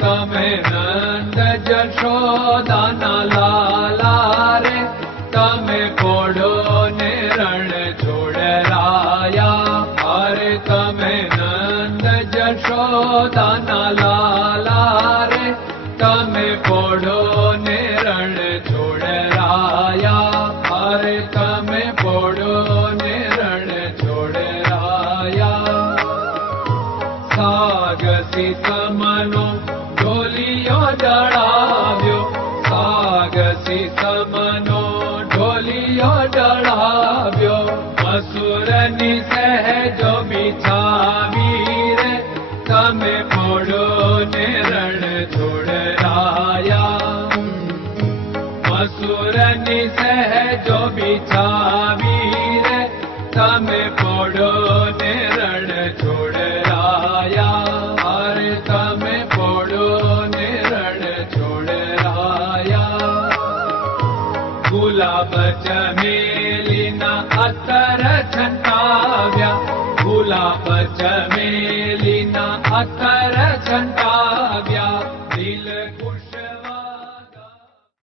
તમે નંદ જશોદાના લાલા રે તમે પોડો ને રણ છોડરાયા. અરે તમે નંદ જશોદાના લાલા રે તમે પોડો ને રણ છોડરાયા. અરે તમે પોડો ને રણ છોડરાયા. સાગસી સમનો ઢોલિયો ડળાવ્યો, સાગસી સમનો ઢોલિયો ડળાવ્યો. મસૂરની સહેજો બિછાવી રે તમે પોડો ને રણ છોડરાયા. મસૂરની સહેજો બિછાવી રે તમે પોડો ને રણ છોડરાયા. અરે તમે પોડો ને રણ છોડરાયા. ગુલાબ ચમેલીના અત્તર છંટાવ્યા, ગુલાબ ચમેલી